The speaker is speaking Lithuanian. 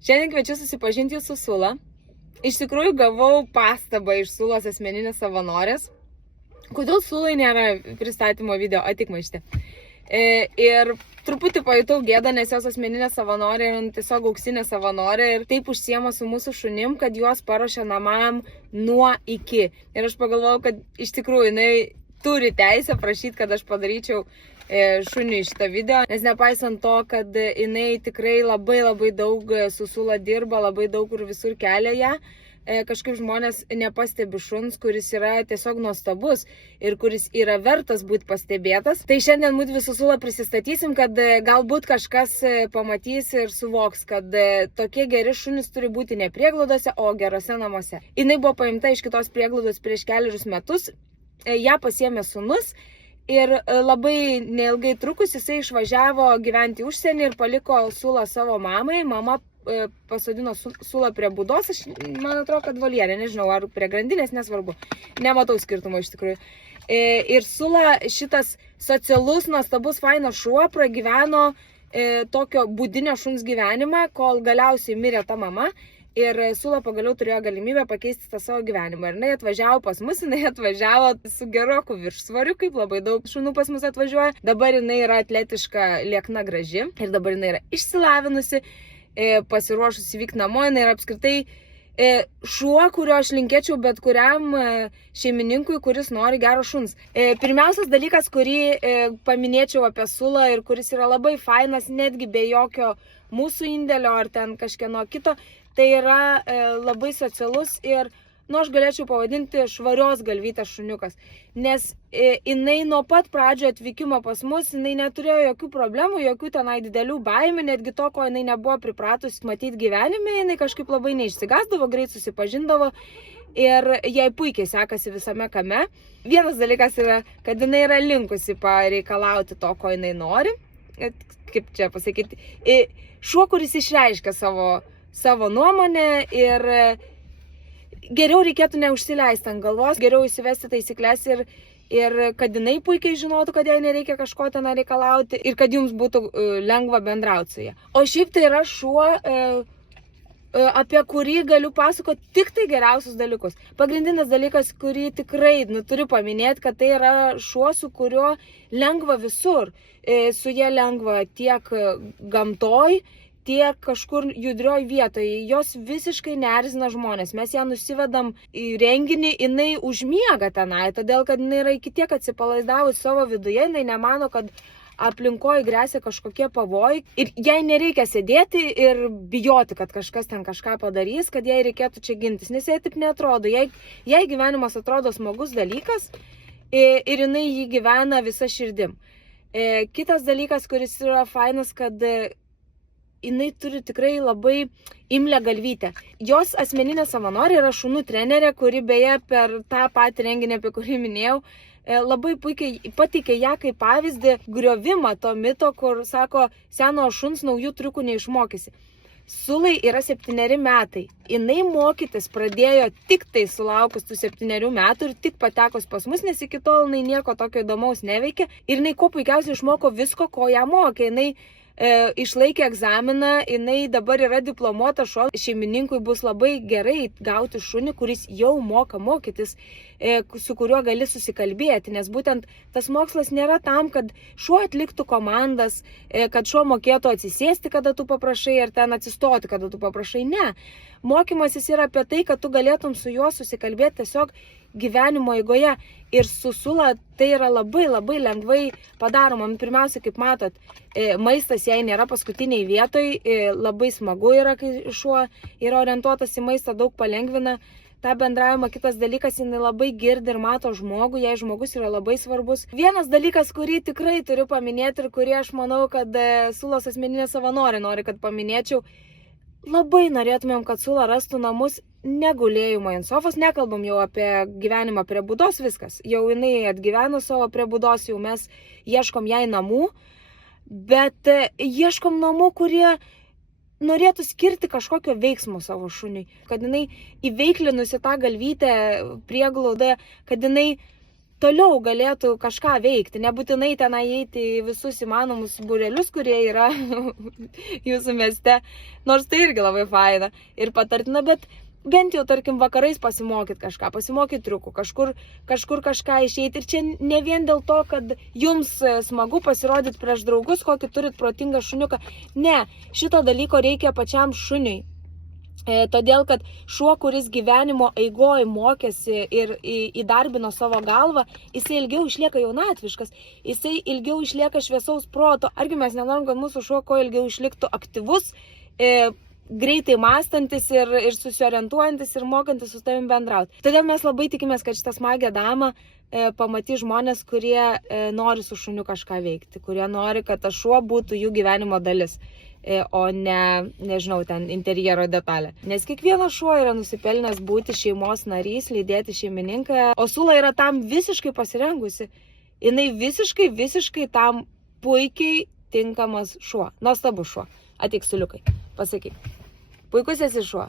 Šiandien kviečiu susipažinti su Sula. Iš tikrųjų gavau pastabą iš Sulos asmeninės savanorės. Kodėl Sulai nėra pristatymo video, atik maište. Ir truputį pajutau gėdą, nes jos asmeninė savanorė yra tiesiog auksinė savanorė ir taip užsiema su mūsų šunim, kad juos paruošia namam nuo iki. Ir aš pagalvojau, kad iš tikrųjų jinai turi teisę prašyti, kad aš padaryčiau šuniui šitą video, nes nepaisant to, kad jinai tikrai labai daug su Sula dirba, labai daug ir visur kelia ją, kažkaip žmonės nepastebi šuns, kuris yra tiesiog nuostabus ir kuris yra vertas būti pastebėtas. Tai šiandien mūsų visų Sula prisistatysim, kad galbūt kažkas pamatys ir suvoks, kad tokie geri šunys turi būti ne prieglodose, o gerose namuose. Jinai buvo paimta iš kitos prieglaudos prieš kelius metus, ją pasiėmė sūnus. Ir labai neilgai trukus jisai išvažiavo gyventi užsienį ir paliko Sulą savo mamai. Mama pasodino Sulą prie būdos, man atrodo, kad voljerė, nežinau, ar prie grandinės, nesvarbu. Nematau skirtumo iš tikrųjų. Ir Sula, šitas socialus, nuostabus, fainas šuo, pragyveno tokio būdinio šuns gyvenimą, kol galiausiai mirė ta mama. Ir Sula pagaliau turėjo galimybę pakeisti tą savo gyvenimą. Ir jinai atvažiavo pas mus, jinai atvažiavo su geroku viršsvoriu, kaip labai daug šunų pas mus atvažiuoja. Dabar jinai yra atletiška, liekna, graži. Ir dabar jinai yra išsilavinusi, pasiruošusi vykti namo. Jinai yra apskritai šuo, kurio aš linkėčiau bet kuriam šeimininkui, kuris nori gero šuns. Pirmiausias dalykas, kurį paminėčiau apie Sulą ir kuris yra labai fainas, netgi be jokio mūsų indėlio ar ten kažkieno kito, tai yra labai socialus ir, aš galėčiau pavadinti švarios galvytės šuniukas. Nes jinai nuo pat pradžio atvykimo pas mus, jinai neturėjo jokių problemų, jokių tenai didelių baimių, netgi to, ko jinai nebuvo pripratus matyti gyvenime, jinai kažkaip labai neišsigasdavo, greit susipažindavo ir jai puikiai sekasi visame kame. Vienas dalykas yra, kad jinai yra linkusi pareikalauti to, ko jinai nori. Kaip čia pasakyti, šuo, kuris išreiškia savo nuomonę ir geriau reikėtų neužsileisti ant galvos, geriau įsivesti taisyklės ir kad jinai puikiai žinotų, kad jai nereikia kažko ten reikalauti ir kad jums būtų lengva bendrauti su ja. O šiaip tai yra šuo, apie kurį galiu pasakoti tik tai geriausius dalykus. Pagrindinis dalykas, kurį tikrai turiu paminėti, kad tai yra šuo, su kuriuo lengva visur. Su jie lengva tiek gamtoj, tiek kažkur judrioj vietoje. Jos visiškai neerzina žmonės. Mes ją nusivedam į renginį, jinai užmiega tenai, todėl kad jinai yra iki tiek atsipalaidavus savo viduje, jinai nemano, kad aplinkoje grėsia kažkokie pavojai. Ir jai nereikia sėdėti ir bijoti, kad kažkas ten kažką padarys, kad jai reikėtų čia gintis. Nes jai taip neatrodo. Jai gyvenimas atrodo smagus dalykas ir jinai jį gyvena visa širdim. Kitas dalykas, kuris yra fainas, kad jinai turi tikrai labai imlią galvytę. Jos asmeninė savanorė yra šunų trenerė, kuri beje per tą patį renginį, apie kurį minėjau, labai puikiai pateikė ją kaip pavyzdį griovimą to mito, kur sako, seno šuns naujų triukų neišmokysi. Sulai yra 7 metai. Jinai mokytis pradėjo tik tai sulaukus tų 7 metų ir tik patekus pas mus, nes iki tol jinai nieko tokio įdomaus neveikė. Ir jinai kuo puikiausiai išmoko visko, ko ją mokė. Jinai išlaikė egzaminą, jinai dabar yra diplomuota šuo. Šeimininkui bus labai gerai gauti šunį, kuris jau moka mokytis, su kuriuo gali susikalbėti, nes būtent tas mokslas nėra tam, kad šuo atliktų komandas, kad šuo mokėtų atsisėsti, kada tu paprašai, ar ten atsistoti, kada tu paprašai. Ne. Mokymasis yra apie tai, kad tu galėtum su juo susikalbėti tiesiog gyvenimo eigoje. Ir su Sula tai yra labai lengvai padaroma. Pirmiausia, kaip matot, maistas jai nėra paskutiniai vietoj, labai smagu yra, kai šuo yra orientuotas į maistą, daug palengvina tą bendravimą. Kitas dalykas, jinai labai girdi ir mato žmogų, jai žmogus yra labai svarbus. Vienas dalykas, kurį tikrai turiu paminėti ir kurį aš manau, kad Sulos asmeninė savanorė nori, kad paminėčiau, labai norėtumėm, kad Sula rastų namus negulėjimo ant sofos, nekalbam jau apie gyvenimą prie būdos, viskas. Jau jinai atgyveno savo prie būdos, jau mes ieškom jai namų, bet ieškom namų, kurie norėtų skirti kažkokio veiksmo savo šuniui. Kad jinai įveiklinusi tą galvytę prieglaudą, kad jinai toliau galėtų kažką veikti, nebūtinai ten eiti į visus įmanomus būrelius, kurie yra jūsų mieste, nors tai irgi labai faina ir patartina, bet bent jau, tarkim, vakarais pasimokyt kažką, pasimokyt triukų, kažkur kažką išeiti. Ir čia ne vien dėl to, kad jums smagu pasirodyti prieš draugus, kokį turit protingą šuniuką. Ne, šito dalyko reikia pačiam šuniui. Todėl, kad šuo, kuris gyvenimo eigoj mokėsi ir įdarbino savo galvą, jisai ilgiau išlieka jaunatviškas, jisai ilgiau išlieka šviesaus proto. Argi mes nenorim, kad mūsų šuo kuo ilgiau išliktų aktyvus, greitai mąstantis ir susiorientuojantis ir mokantis su tavim bendrauti. Todėl mes labai tikimės, kad šitą smagią damą pamatys žmonės, kurie nori su šuniu kažką veikti, kurie nori, kad tas šuo būtų jų gyvenimo dalis, o ne, nežinau, ten interjero detalė. Nes kiekvienas šuo yra nusipelnęs būti šeimos narys, lydėti šeimininką, o Sula yra tam visiškai pasirengusi. Jinai visiškai tam puikiai tinkamas šuo. Nuostabus šuo. Ateik, Suliukai, pasakyk. Puikus esi šuo.